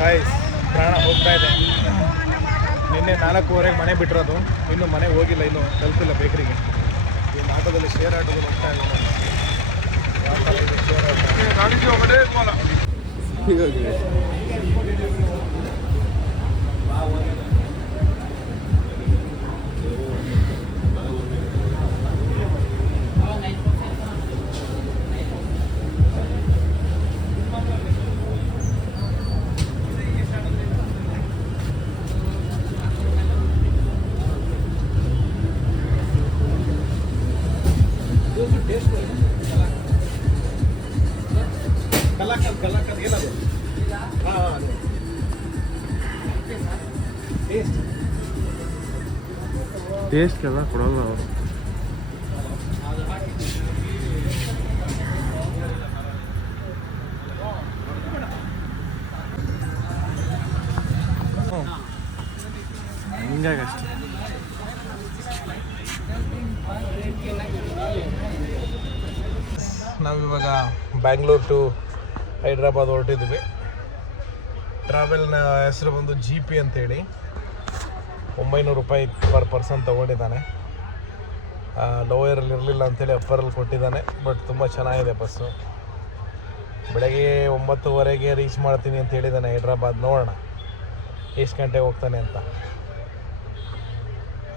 Guys ಪ್ರಾಣ ಹೋಗ್ತಾ ಇದೆ. ನಿನ್ನೆ 4:15 ಮನೆ ಬಿಟ್ಟಿರೋದು, ಇನ್ನು ಮನೆಗೆ ಹೋಗಿಲ್ಲ, ಇನ್ನು ತಲುಪಿಲ್ಲ ಬೇಕ್ರಿಗೆ. ಇನ್ನು ಆಟೋದಲ್ಲಿ ಶೇರ್ ಆಟೋದಲ್ಲಿ ಹೋಗ್ತಾ ಇದ್ದೀನಿ. ಶೇರ್ ಆಟೋ ಹೀಗಾಗಿ ಕಲ್ಲಕ್ಕದ ಏನದು? ಹಾಂ, ಟೇಸ್ಟ್ ಎಲ್ಲ ಕೊಡಲ್ಲ ಅವರು. ಹಿಂಗಾಗಷ್ಟೆ. ನಾವಿವಾಗ ಬ್ಯಾಂಗ್ಳೂರ್ ಟು ಹೈದ್ರಾಬಾದ್ ಹೊರಟಿದ್ವಿ. ಟ್ರಾವೆಲ್ನ ಹೆಸರು ಬಂದು GP ಅಂತೇಳಿ. 900 ರೂಪಾಯಿ ಪರ್ ಪರ್ಸನ್ ತೊಗೊಂಡಿದ್ದಾನೆ. ಲೋಯರಲ್ಲಿ ಇರಲಿಲ್ಲ ಅಂಥೇಳಿ ಅಪ್ಪರಲ್ಲಿ ಕೊಟ್ಟಿದ್ದಾನೆ. ಬಟ್ ತುಂಬ ಚೆನ್ನಾಗಿದೆ ಬಸ್ಸು. ಬೆಳಗ್ಗೆ 9:15 ರೀಚ್ ಮಾಡ್ತೀನಿ ಅಂತ ಹೇಳಿದ್ದಾನೆ ಹೈದ್ರಾಬಾದ್. ನೋಡೋಣ ಎಷ್ಟು ಗಂಟೆಗೆ ಹೋಗ್ತಾನೆ ಅಂತ.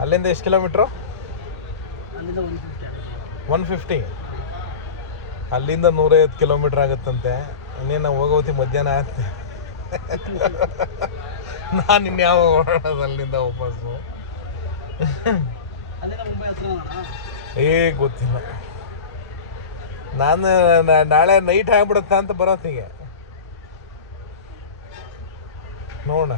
ಅಲ್ಲಿಂದ ಎಷ್ಟು ಕಿಲೋಮೀಟ್ರು? 150. ಅಲ್ಲಿಂದ 150 ಕಿಲೋಮೀಟ್ರ್ ಆಗುತ್ತಂತೆ. ಇನ್ನೇನು ಹೋಗೋತಿ ಮಧ್ಯಾಹ್ನ ಆಗುತ್ತೆ. ನಾನು ಇನ್ಯಾವ ಹೊರಡೋದು ಅಲ್ಲಿಂದ ವಾಪಸ್ಸು? ಗೊತ್ತಿಲ್ಲ. ನಾನು ನಾಳೆ ನೈಟ್ ಆಗ್ಬಿಡುತ್ತಾ ಅಂತ ಬರೋತ್ತಿಗೆ. ನೋಡೋಣ.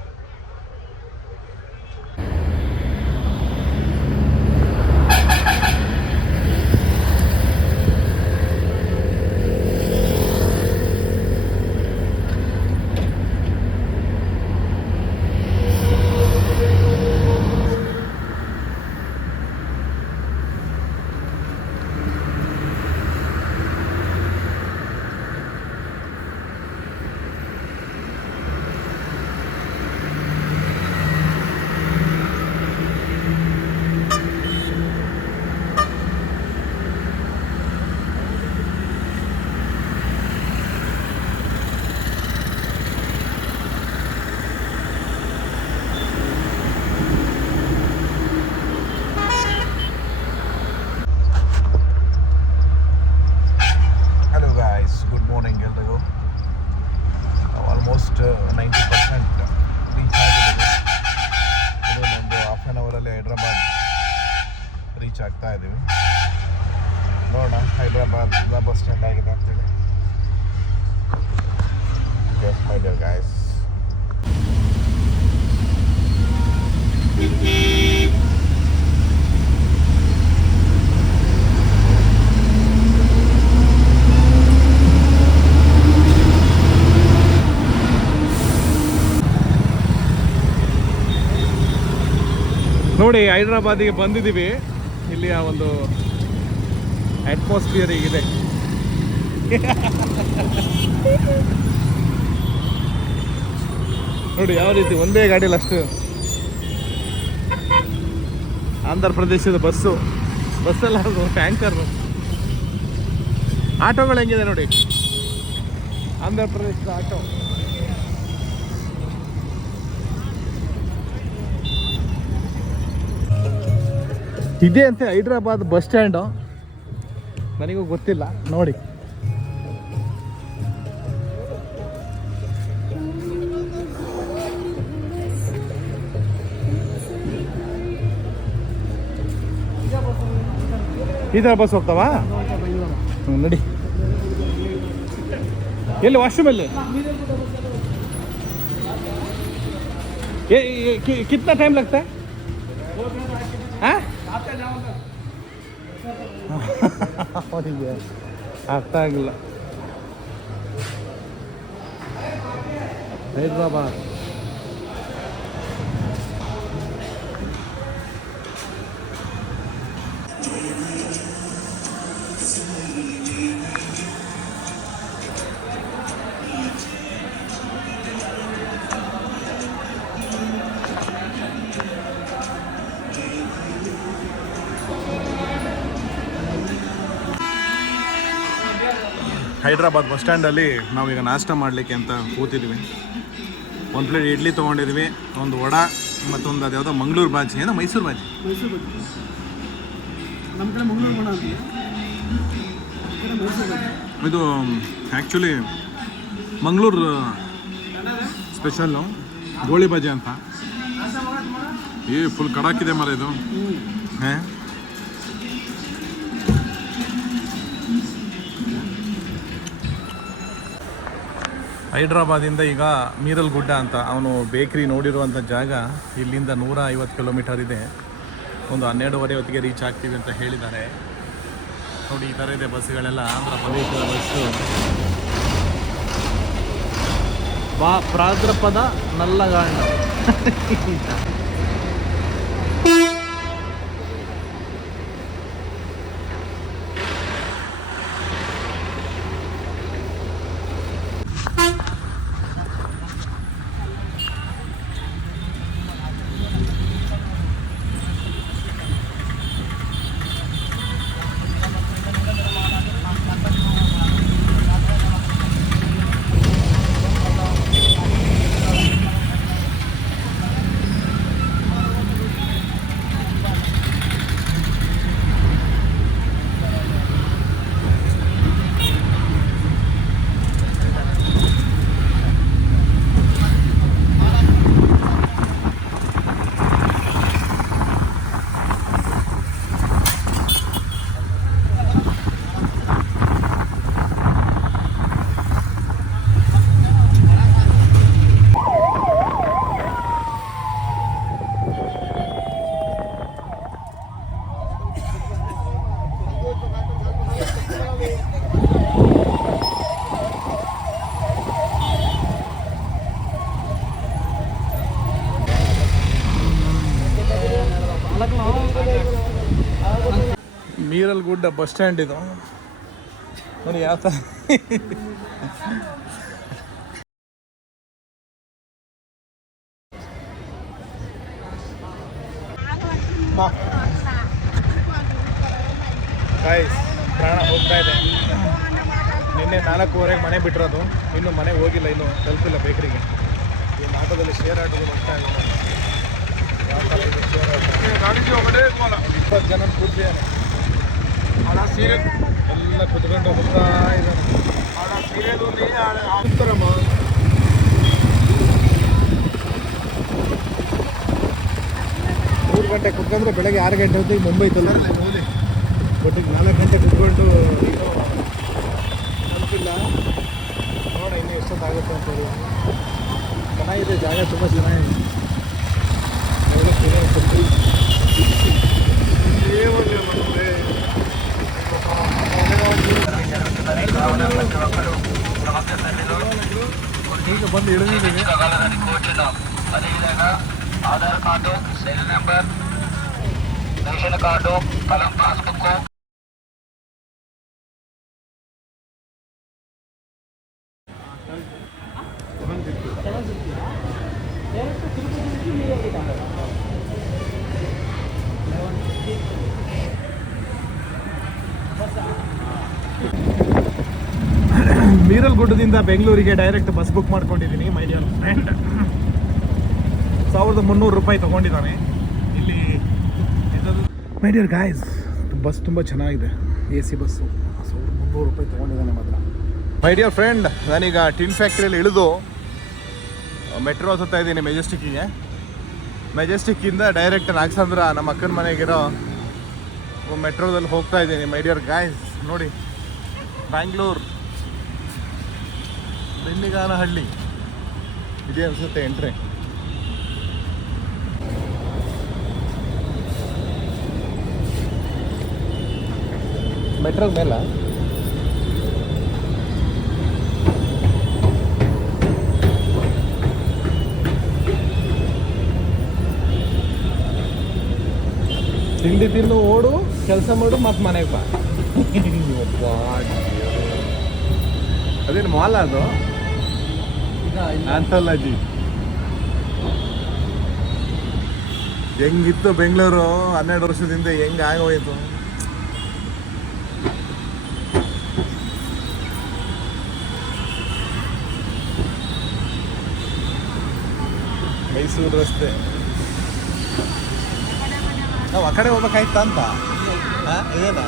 ಗುಡ್ ಮಾರ್ನಿಂಗ್ ಎಲ್ರಿಗೂ. ಆಲ್ಮೋಸ್ಟ್ 90% ರೀಚ್ ಆಗಿದ್ದೀವಿ. ಇನ್ನೊಂದು ಹಾಫ್ ಆನ್ ಅವರಲ್ಲಿ ಹೈದ್ರಾಬಾದ್ ರೀಚ್ ಆಗ್ತಾ ಇದ್ದೀವಿ. ನೋಡೋಣ ಹೈದ್ರಾಬಾದ್ ಬಸ್ ಸ್ಟ್ಯಾಂಡ್ ಆಗಿದೆ ಅಂತೇಳಿ. Just my dear guys. ನೋಡಿ ಹೈದ್ರಾಬಾದಿಗೆ ಬಂದಿದ್ದೀವಿ. ಇಲ್ಲಿಯ ಒಂದು ಅಟ್ಮಾಸ್ಫಿಯರ್ ಹೀಗಿದೆ. ನೋಡಿ ಯಾವ ರೀತಿ ಒಂದೇ ಗಾಡಿಯಲ್ಲಿ ಅಷ್ಟು. ಆಂಧ್ರ ಪ್ರದೇಶದ ಬಸ್ಸೆಲ್ಲ ಟ್ಯಾಂಕರ್. ಆಟೋಗಳು ಹೆಂಗಿದೆ ನೋಡಿ, ಆಂಧ್ರ ಪ್ರದೇಶದ ಆಟೋ. ಇದೇ ಅಂತೆ ಹೈದ್ರಾಬಾದ್ ಬಸ್ ಸ್ಟ್ಯಾಂಡು. ನನಗೂ ಗೊತ್ತಿಲ್ಲ, ನೋಡಿ. ಇದರ ಬಸ್ ಹೋಗ್ತಾವಾ? ನಡಿ. ಎಲ್ಲಿ ವಾಶ್ರೂಮಲ್ಲಿ? कितना टाइम लगता है? ಅರ್ಥ ಆಗಿಲ್ಲ. ಹೈದ್ರಾಬಾದ್ ಹೈದ್ರಾಬಾದ್ ಬಸ್ ಸ್ಟ್ಯಾಂಡಲ್ಲಿ ನಾವೀಗ ನಾಷ್ಟ ಮಾಡಲಿಕ್ಕೆ ಅಂತ ಕೂತಿದ್ವಿ. ಒಂದು ಪ್ಲೇಟ್ ಇಡ್ಲಿ ತೊಗೊಂಡಿದ್ವಿ, ಒಂದು ವಡಾ, ಮತ್ತೊಂದು ಅದು ಯಾವುದೋ ಮಂಗಳೂರು ಬಾಜಿ, ಏನೋ ಮೈಸೂರು ಬಾಜಿ. ನಮ್ಮ ಕಡೆ ಮಂಗಳೂರು ವಡ ಅಂತ, ಇದು ಆ್ಯಕ್ಚುಲಿ ಮಂಗಳೂರು ಸ್ಪೆಷಲ್ಲು ಗೋಳಿ ಬಾಜಿ ಅಂತ. ಫುಲ್ ಕಡಾಕಿದೆ ಮರ ಇದು. ಹೈದ್ರಾಬಾದಿಂದ ಈಗ ಮೀರಲ್ ಗುಡ್ಡ ಅಂತ ಅವನು ಬೇಕ್ರಿ ನೋಡಿರುವಂಥ ಜಾಗ ಇಲ್ಲಿಂದ 150 ಕಿಲೋಮೀಟರ್ ಇದೆ. ಒಂದು 12:30 ಹೊತ್ತಿಗೆ ರೀಚ್ ಆಗ್ತೀವಿ ಅಂತ ಹೇಳಿದ್ದಾರೆ. ನೋಡಿ ಈ ಥರ ಇದೆ ಬಸ್ಸುಗಳೆಲ್ಲ, ಆಂಧ್ರ ಪ್ರದೇಶದ ಬಸ್ಸು. ಪ್ರಾದ್ರಪದ ನಲ್ಲಗಾಂಡ. ಮೀರಲ್ ಗುಡ್ಡ ಬಸ್ ಸ್ಟ್ಯಾಂಡ್ ಇದು ನೋಡಿ ಯಾವ ಥರ. ಪ್ರಾಣ ಹೋಗ್ತಾ ಇದೆ. ನಿನ್ನೆ 4:15 ಮನೆ ಬಿಟ್ಟಿರೋದು, ಇನ್ನು ಮನೆಗೆ ಹೋಗಿಲ್ಲ, ಇನ್ನು ತಲುಪಿಲ್ಲ ಬೇಕ್ರಿಗೆ. ಈ ಆಟೋದಲ್ಲಿ ಶೇರ್ ಆಟೋದು ಬರ್ತಾ ಇದೆ. ಯಾವ ಥರ ಇದೆ ಶೇರ್ ಆಟೋ? 20 ಜನ ಕೂತಿದ್ದಾರೆ, ಎಲ್ಲ ಕುತ್ಕೊಂಡು ಹೋಗ್ತಾ ಇದ್ದಾರೆ. 3 ಗಂಟೆ ಕುತ್ಕೊಂಡ್ರೆ ಬೆಳಗ್ಗೆ 6 ಗಂಟೆ ಹೊತ್ತಿಗೆ ಮುಂಬೈ ತಲುಪಿಲ್ಲ. ಒಟ್ಟಿಗೆ 4 ಗಂಟೆ ಕುತ್ಕೊಂಡು ತಲುಪಿಲ್ಲ. ನೋಡ ಇನ್ನೂ ಎಷ್ಟೊತ್ತಾಗುತ್ತೆ ಅಂತ ಹೇಳಿ. ಚೆನ್ನಾಗಿದೆ ಜಾಗ, ತುಂಬ ಚೆನ್ನಾಗಿದೆ. ಈಗ ಬಂದು ಇಳಿದಿದ್ದೀವಿ. Aadhaar card, cell number, ration card, ಕಲಂ ಪಾಸ್ಬುಕ್. ಮೀರಲ್ ಗುಡ್ಡದಿಂದ ಬೆಂಗಳೂರಿಗೆ ಡೈರೆಕ್ಟ್ ಬಸ್ ಬುಕ್ ಮಾಡ್ಕೊಂಡಿದ್ದೀನಿ. ಮೈ ಡಿಯರ್ ಫ್ರೆಂಡ್, 1300 ರೂಪಾಯಿ ತೊಗೊಂಡಿದ್ದಾನೆ ಇಲ್ಲಿ. ಮೈ ಡಿಯರ್ ಗಾಯ್ಸ್, ಬಸ್ ತುಂಬ ಚೆನ್ನಾಗಿದೆ, AC ಬಸ್ಸು. 1300 ರೂಪಾಯಿ ತೊಗೊಂಡಿದ್ದಾನೆ ಮಾತ್ರ. ಮೈ ಡಿಯರ್ ಫ್ರೆಂಡ್, ನಾನೀಗ ಟಿನ್ ಫ್ಯಾಕ್ಟ್ರಿಯಲ್ಲಿ ಇಳಿದು ಮೆಟ್ರೋ ಹತ್ತಾ ಇದ್ದೀನಿ ಮೆಜೆಸ್ಟಿಕ್ಕಿಗೆ. ಮೆಜೆಸ್ಟಿಕ್ಕಿಂದ ಡೈರೆಕ್ಟ್ ನಾಗಸಂದ್ರ ನಮ್ಮ ಅಕ್ಕನ ಮನೆಗಿರೋ ಮೆಟ್ರೋದಲ್ಲಿ ಹೋಗ್ತಾ ಇದ್ದೀನಿ. ಮೈ ಡಿಯರ್ ಗಾಯ್ಸ್ ನೋಡಿ, ಬ್ಯಾಂಗ್ಳೂರು ಬೆನ್ನಿಗಾನಹಳ್ಳಿ ಇದೇ ಅನಿಸುತ್ತೆ ಎಂಟ್ರಿ. ಮೆಟ್ರೋದ ಮೇಲೆ ತಿಂಡಿ ತಿಂದು ಓಡು, ಕೆಲಸ ಮಾಡು, ಮತ್ತು ಮನೆಗೆ ಬಾ. ಅದೇನು ಮಾಲ್ ಅದು ಆಂಥಾಲಜಿ. ಹೆಂಗಿತ್ತು ಬೆಂಗಳೂರು 12 ವರ್ಷದಿಂದ, ಹೆಂಗೆ ಆಗೋಯ್ತು. ಮೈಸೂರು ರಸ್ತೆ. ನಾವು ಆ ಕಡೆ ಹೋಗ್ಬೇಕಾಯ್ತ ಅಂತ ಇದೇನಾ?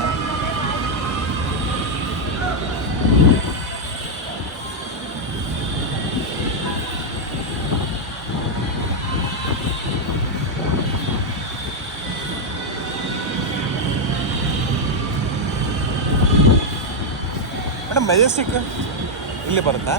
ಮೇಡಮ್ ಮೆಜೆಸ್ಟಿಕ್ ಇಲ್ಲಿ ಬರುತ್ತಾ?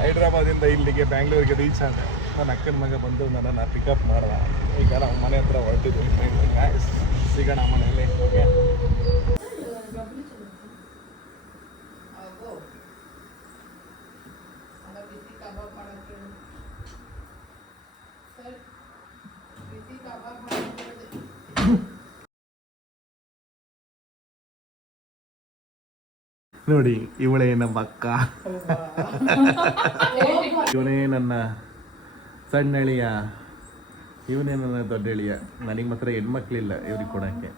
ಹೈದ್ರಾಬಾದಿಂದ ಇಲ್ಲಿಗೆ ಬ್ಯಾಂಗ್ಳೂರಿಗೆ ರೀಚ್ ಆದ. ನನ್ನ ಅಕ್ಕನ ಮಗ ಬಂದು ನನ್ನನ್ನು ಪಿಕಪ್ ಮಾಡ್ದ. ಈಗ ನಾವು ಮನೆ ಹತ್ರ ಹೊರಟಿದ್ವಿ. ಗಾಯ್ಸ್ ಸಿಗೋಣ ಮನೆಯಲ್ಲಿ. ಓಕೆ ನೋಡಿ, ಇವಳೇ ನಮ್ಮ ಅಕ್ಕ, ಇವನೇ ನನ್ನ ಸಣ್ಣ ಎಳಿಯ, ಇವನೇ ನನ್ನ ದೊಡ್ಡ ಎಳಿಯ. ನನಗೆ ಮಾತ್ರ ಹೆಣ್ಮಕ್ಳಿಲ್ಲ ಇವ್ರಿಗೆ ಕೊಡೋಕ್ಕೆ.